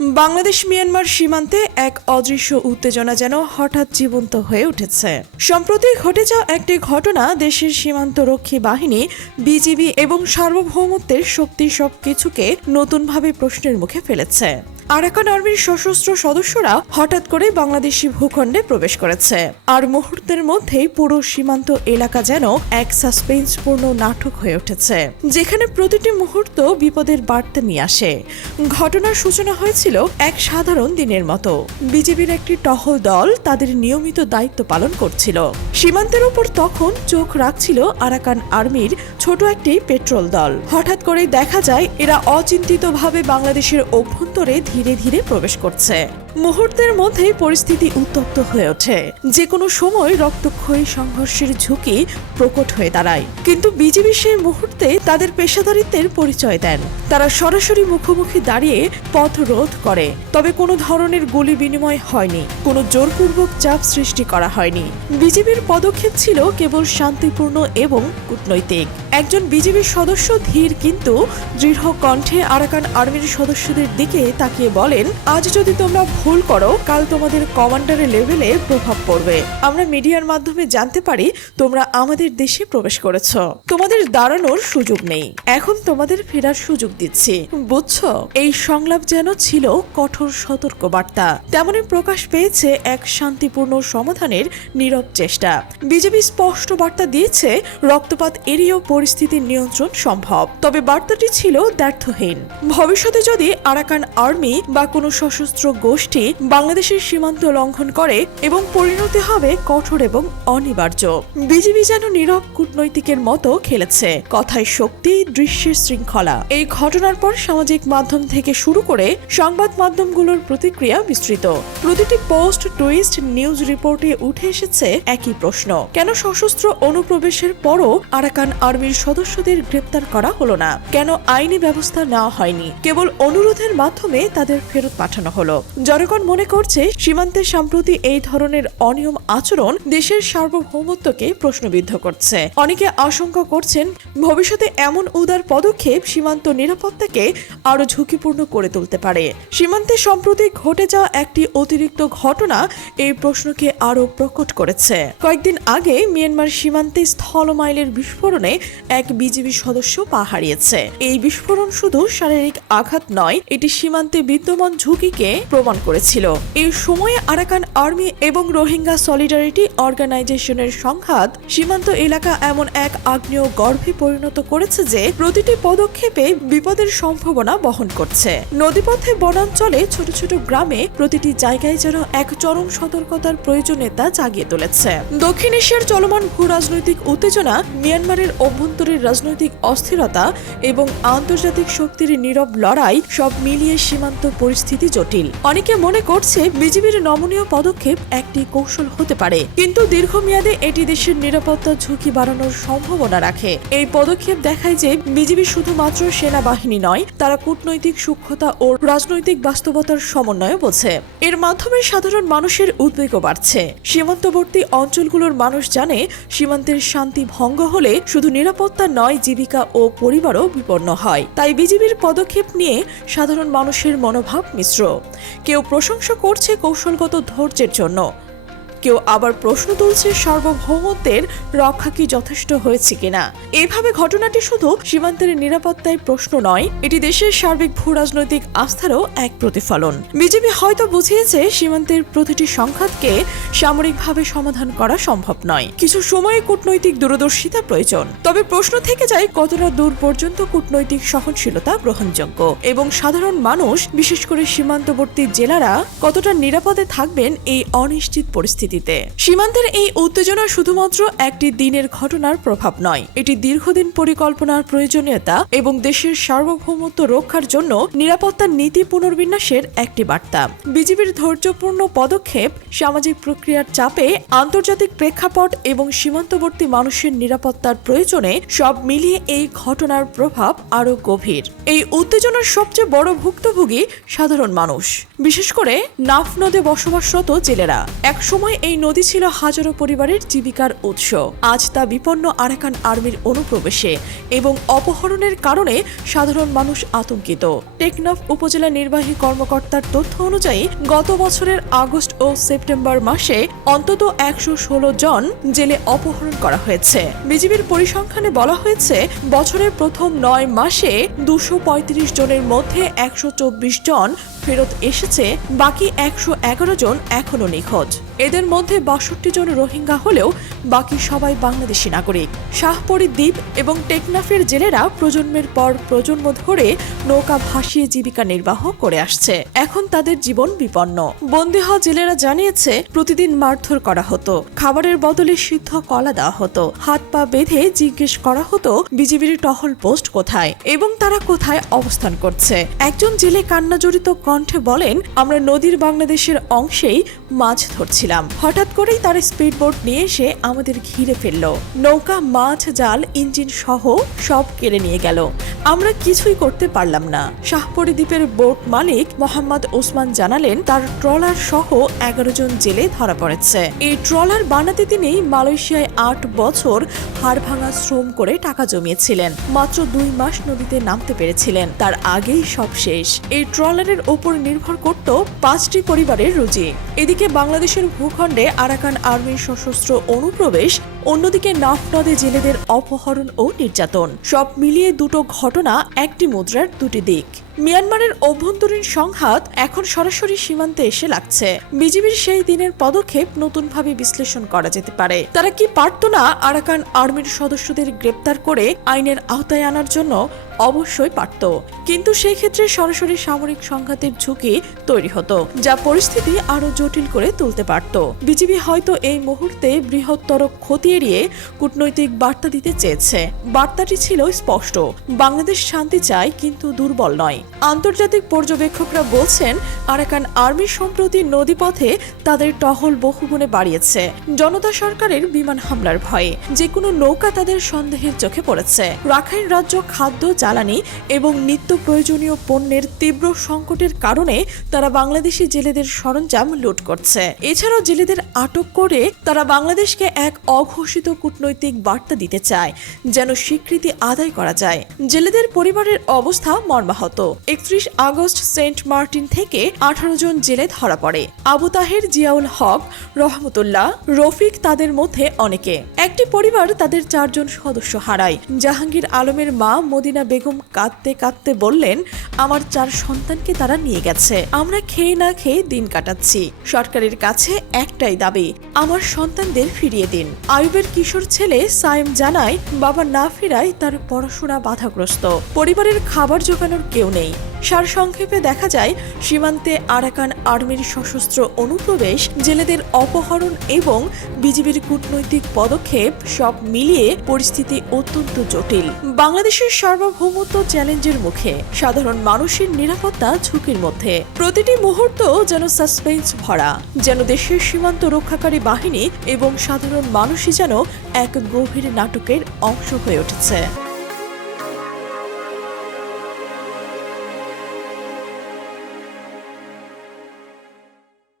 Bangladesh Myanmar সীমান্তে এক অদৃশ্য উত্তেজনা যেন হঠাৎ জীবন্ত হয়ে উঠেছে। সম্প্রতি ঘটে যাওয়া একটি ঘটনা, দেশের সীমান্তরক্ষী বাহিনী, বিজিবি এবং সার্বভৌমত্বের শক্তি সব কিছুকে নতুনভাবে প্রশ্নের মুখে ফেলেছে। আরাকান আর্মির সশস্ত্র সদস্যরা হঠাৎ করে বাংলাদেশি ভূখণ্ডে প্রবেশ করেছে। আর মুহূর্তের মধ্যেই পুরো সীমান্ত এলাকা যেন এক সাসপেন্সপূর্ণ নাটক হয়ে উঠেছে, যেখানে প্রতিটি মুহূর্ত বিপদের বার্তা নিয়ে আসে। ঘটনার সূচনা হয়েছিল এক সাধারণ দিনের মতো। বিজেপির একটি টহল দল তাদের নিয়মিত দায়িত্ব পালন করছিল। সীমান্তের উপর তখন চোখ রাখছিল আরাকান আর্মির ছোট একটি পেট্রোল দল। হঠাৎ করেই দেখা যায়, এরা অচিন্তিতভাবে বাংলাদেশের অভ্যন্তরে ধীরে ধীরে ধীরে প্রবেশ করছে। মুহূর্তের মধ্যেই পরিস্থিতি উত্তপ্ত হয়ে ওঠে। যে কোনো সময় রক্তক্ষয়ী সংঘর্ষের ঝুঁকি প্রকট হয়ে দাঁড়ায়। কিন্তু বিজেপি সেই মুহূর্তে তাদের পেশাদারিত্বের পরিচয় দেন। তারা সরাসরি মুখোমুখি দাঁড়িয়ে পথ রোধ করে। তবে কোনো ধরনের গুলি বিনিময় হয়নি। কোনো জোরপূর্বক চাপ সৃষ্টি করা হয়নি। বিজেপির পদক্ষেপ ছিল কেবল শান্তিপূর্ণ এবং কূটনৈতিক। একজন বিজেপির সদস্য ধীর কিন্তু দৃঢ় কণ্ঠে আরাকান আর্মির সদস্যদের দিকে তাকিয়ে বলেন, আজ যদি তোমরা ভুল করো, কাল তোমাদের কমান্ডারের লেভেলে প্রভাব পড়বে। আমরা মিডিয়ার মাধ্যমে জানতে পারি তোমরা আমাদের দেশে প্রবেশ করেছ। তোমাদের দাঁড়ানোর সুযোগ নেই। এখন তোমাদের ফেরার সুযোগ দিচ্ছি। বুঝছ? এই সংলাপ যেন ছিল কঠোর সতর্ক বার্তা তেমনই প্রকাশ পেয়েছে এক শান্তিপূর্ণ সমাধানের নীরব চেষ্টা। বিজেপি স্পষ্ট বার্তা দিয়েছে, রক্তপাত এড়িয়েও পরিস্থিতির নিয়ন্ত্রণ সম্ভব। তবে বার্তাটি ছিল ব্যর্থহীন ভবিষ্যতে যদি আরাকান আর্মি বা কোনো সশস্ত্র গোষ্ঠী বাংলাদেশের সীমান্ত লঙ্ঘন করে এবং পরিণতি হবে কঠোর এবং অনিবার্য। বিজেপি যেন নীরব কূটনৈতিকের মতো খেলেছে। কথায় শক্তি, দৃশ্যের শৃঙ্খলা। এই ঘটনার পর সামাজিক মাধ্যম থেকে শুরু করে সংবাদ মাধ্যমগুলোর প্রতিক্রিয়া বিস্তৃত। প্রতিটি পোস্ট, টুইস্ট, নিউজ রিপোর্টে উঠে এসেছে একই প্রশ্ন। কেন সশস্ত্র অনুপ্রবেশের পরও আরাকান আর্মির সদস্যদের গ্রেপ্তার করা হলো না? কেন আইনি ব্যবস্থা নেওয়া হয়নি? কেবল অনুরোধের মাধ্যমে তাদের ফেরত পাঠানো হলো। জনগণ মনে করছে সীমান্তে সম্প্রতি এই ধরনের অনিয়ম আচরণ দেশের সার্বভৌমত্বকে প্রশ্নবিদ্ধ করছে। অনেকে আশঙ্কা করছেন ভবিষ্যতে এমন উদার পদক্ষেপ সীমান্ত নিরাপত্তাকে আরও ঝুঁকিপূর্ণ করে তুলতে পারে। সীমান্তে সম্প্রতি ঘটে যাওয়া একটি অতিরিক্ত ঘটনা এই প্রশ্নকে আরও প্রকট করেছে। কয়েকদিন আগে মিয়ানমার সীমান্তে স্থলমাইলের বিস্ফোরণে এক বিজিবি সদস্য পা হারিয়েছে। এই বিস্ফোরণ শুধু শারীরিক আঘাত নয়, এটি সীমান্তে বিদ্যমান ঝুঁকিকে প্রমাণ করেছিল। এই সময়ে আরাকান আর্মি এবং রোহিঙ্গা সলিডারিটি অর্গানাইজেশনের সংঘাত সীমান্ত এলাকা এমন এক আগ্নেয় গর্ভে পরিণত করেছে যে প্রতিটি পদক্ষেপে বিপদের সম্ভাবনা বহন করছে। নদীপথে বনাঞ্চলে ছোট ছোট গ্রামে প্রতিটি জায়গায় যেন এক চরম সতর্কতার প্রয়োজনীয়তা জাগিয়ে তুলেছে। দক্ষিণ এশিয়ার চলমান ভূ রাজনৈতিক উত্তেজনা, মিয়ানমারের অভ্যন্তরীণ রাজনৈতিক অস্থিরতা এবং আন্তর্জাতিক শক্তির নীরব লড়াই সব মিলিয়ে সীমান্ত পরিস্থিতি জটিল। অনেকে মনে করছে বিজেপির নমনীয় পদক্ষেপ একটি কৌশল হতে পারে। কিন্তু দীর্ঘমেয়াদে এটি দেশের নিরাপত্তা ঝুঁকি বাড়ানোর সম্ভাবনা রাখে। এই পদক্ষেপ দেখায় যে বিজেপি শুধুমাত্র সেনাবাহিনী নয়, তারা কূটনৈতিক সূক্ষ্মতা ও রাজনৈতিক বাস্তবতার সমন্বয় বোঝে এর মাধ্যমে সাধারণ মানুষের উদ্বেগও বাড়ছে। সীমান্তবর্তী অঞ্চলগুলোর মানুষ জানে, সীমান্তের শান্তি ভঙ্গ হলে শুধু নিরাপত্তা নয়, জীবিকা ও পরিবারও বিপন্ন হয়। তাই বিজেপির পদক্ষেপ নিয়ে সাধারণ মানুষের মনোভাব মিশ্র। কেউ প্রশংসা করছে কৌশলগত ধৈর্যের জন্য। কেউ আবার প্রশ্ন তুলছে সার্বভৌমত্বের রক্ষা কি যথেষ্ট হয়েছে কিনা। এইভাবে ঘটনাটি শুধু সীমান্তের নিরাপত্তায় প্রশ্ন নয়, এটি দেশের সার্বিক ভূ রাজনৈতিক আস্থারও এক প্রতিফলন। বিজেপি হয়তো বুঝিয়েছে সীমান্তের প্রতিটি সংঘাতকে সামরিকভাবে সমাধান করা সম্ভব নয়। কিছু সময়ে কূটনৈতিক দূরদর্শিতা প্রয়োজন। তবে প্রশ্ন থেকে যায় কতটা দূর পর্যন্ত কূটনৈতিক সহনশীলতা গ্রহণযোগ্য এবং সাধারণ মানুষ, বিশেষ করে সীমান্তবর্তী জেলারা, কতটা নিরাপদে থাকবেন এই অনিশ্চিত পরিস্থিতিতে। সীমান্তের এই উত্তেজনা শুধুমাত্র একটি দিনের ঘটনার প্রভাব নয়। এটি দীর্ঘদিন পরিকল্পনার প্রয়োজনীয়তা এবং দেশের সার্বভৌমত্ব রক্ষার জন্য নিরাপত্তা নীতি পুনর্বিন্যাসের একটি বার্তা। বিজেপির ধৈর্যপূর্ণ পদক্ষেপ সামাজিক প্রক্রিয়ার চাপে আন্তর্জাতিক প্রেক্ষাপট এবং সীমান্তবর্তী মানুষের নিরাপত্তার প্রয়োজনে সব মিলিয়ে এই ঘটনার প্রভাব আরও গভীর। এই উত্তেজনার সবচেয়ে বড় ভুক্তভোগী সাধারণ মানুষ। বিশেষ করে নাফ নদে বসবাসরত জেলেরা। একসময় এই নদী ছিল হাজারো পরিবারের জীবিকার উৎস। আজ তা বিপন্ন আরাকান আর্মির অনুপ্রবেশে এবং অপহরণের কারণে সাধারণ মানুষ আতঙ্কিত। টেকনাফ উপজেলা নির্বাহী কর্মকর্তার তথ্য অনুযায়ী, গত বছরের আগস্ট ও সেপ্টেম্বর মাসে অন্তত একশো ষোলো জন জেলে অপহরণ করা হয়েছে। বিজিবির পরিসংখ্যানে বলা হয়েছে, বছরের প্রথম নয় মাসে দুশো পঁয়ত্রিশ জনের মধ্যে একশো চব্বিশ জন ফেরত এসেছে, বাকি একশো এগারো জন এখনও নিখোঁজ। এদের মধ্যে বাষট্টি জন রোহিঙ্গা হলেও বাকি সবাই বাংলাদেশি নাগরিক। শাহপরি দ্বীপ এবং টেকনাফের জেলেরা প্রজন্মের পর প্রজন্ম ধরে নৌকা ভাসিয়ে জীবিকা নির্বাহ করে আসছে। এখন তাদের জীবন বিপন্ন। বন্দী হওয়া জেলেরা জানিয়েছে, প্রতিদিন মারধর করা হতো। খাবারের বদলে সিদ্ধ কলা দেওয়া হতো। হাত পা বেঁধে জিজ্ঞেস করা হতো, বিজিবির টহল পোস্ট কোথায় এবং তারা কোথায় অবস্থান করছে। একজন জেলে কান্না জড়িত কণ্ঠে বলেন, আমরা নদীর বাংলাদেশের অংশেই মাছ ধরছিলাম। হঠাৎ করেই তারা স্পিডবোট নিয়ে এসে আমাদের ঘিরে ফেলল। নৌকা, মাছ, জাল, ইঞ্জিন সহ সব কেড়ে নিয়ে গেল। আমরা কিছুই করতে পারলাম না। শাহপরি দ্বীপের বোট মালিক মোহাম্মদ ওসমান জানালেন, তার ট্রলার সহ এগারো জন জেলে ধরা পড়েছে। এই ট্রলার বানাতে তিনি মালয়েশিয়ায় আট বছর হাড় ভাঙা শ্রম করে টাকা জমিয়েছিলেন। মাত্র দুই মাস নদীতে নামতে পেরেছিলেন। তার আগেই সব শেষ। এই ট্রলারের ওপর নির্ভর করত পাঁচটি পরিবারের রুজি। এদিকে বাংলাদেশের ভূখণ্ডে আরাকান আর্মির সশস্ত্র অনুপ্রবেশ অন্যদিকে নাফ নদে জেলেদের অপহরণ ও নির্যাতন। সব মিলিয়ে দুটো ঘটনা, একটি মুদ্রার, দুটি দিক। মিয়ানমারের অভ্যন্তরীণ সংঘাত এখন সরাসরি সীমান্তে এসে লাগছে। বিজিবির সেই দিনের পদক্ষেপ নতুনভাবে বিশ্লেষণ করা যেতে পারে। তারা কি পারত না আরাকান আর্মির সদস্যদের গ্রেপ্তার করে আইনের আওতায় আনার জন্য? অবশ্যই পারত। কিন্তু সেই ক্ষেত্রে সরাসরি সামরিক সংঘাতের ঝুঁকি তৈরি হতো, যা পরিস্থিতি আরও জটিল করে তুলতে পারত। বিজিবি হয়তো এই মুহূর্তে বৃহত্তর ক্ষতি এড়িয়ে কূটনৈতিক বার্তা দিতে চেয়েছে। বার্তাটি ছিল স্পষ্ট। বাংলাদেশ শান্তি চায়, কিন্তু দুর্বল নয়। আন্তর্জাতিক পর্যবেক্ষকরা বলছেন, আরাকান আর্মি সম্প্রতি নদীপথে তাদের টহল বহুগুণে বাড়িয়েছে। জনতা সরকারের বিমান হামলার ভয়ে যে কোনো নৌকা তাদের সন্দেহের চোখে পড়েছে। রাখাইন রাজ্য খাদ্য, জ্বালানি এবং নিত্য প্রয়োজনীয় পণ্যের তীব্র সংকটের কারণে তারা বাংলাদেশি জেলেদের সরঞ্জাম লুট করছে। এছাড়াও জেলেদের আটক করে তারা বাংলাদেশকে এক অঘোষিত কূটনৈতিক বার্তা দিতে চায়, যেন স্বীকৃতি আদায় করা যায়। জেলেদের পরিবারের অবস্থা মর্মাহত। একত্রিশ আগস্ট সেন্ট মার্টিন থেকে আঠারো জন জেলে ধরা পড়ে। আবু তাহের, জিয়াউল হক, রহমতুল্লাহ, রফিক তাদের মধ্যে অনেকে। একটি পরিবার তাদের চারজন সদস্য হারায়। জাহাঙ্গীর আলমের মা মদিনা বেগম কাঁদতে কাঁদতে বললেন, আমার চার সন্তানকে তারা নিয়ে গেছে। আমরা খেয়ে না খেয়ে দিন কাটাচ্ছি। সরকারের কাছে একটাই দাবি, আমার সন্তানদের ফিরিয়ে দিন। আয়ুবের কিশোর ছেলে সাইম জানায়, বাবা না ফেরায় তার পড়াশোনা বাধাগ্রস্ত। পরিবারের খাবার জোগানোর কেউ নেই। সারসংক্ষেপে দেখা যায়, সীমান্তে আরাকান আর্মির সশস্ত্র অনুপ্রবেশ, জেলেদের অপহরণ এবং বিজিবির কূটনৈতিক পদক্ষেপ সব মিলিয়ে পরিস্থিতি অত্যন্ত জটিল। বাংলাদেশের সার্বভৌমত্ব চ্যালেঞ্জের মুখে, সাধারণ মানুষের নিরাপত্তা ঝুঁকির মধ্যে। প্রতিটি মুহূর্ত যেন সাসপেন্স ভরা, যেন দেশের সীমান্ত রক্ষাকারী বাহিনী এবং সাধারণ মানুষই যেন এক গভীর নাটকের অংশ হয়ে উঠেছে।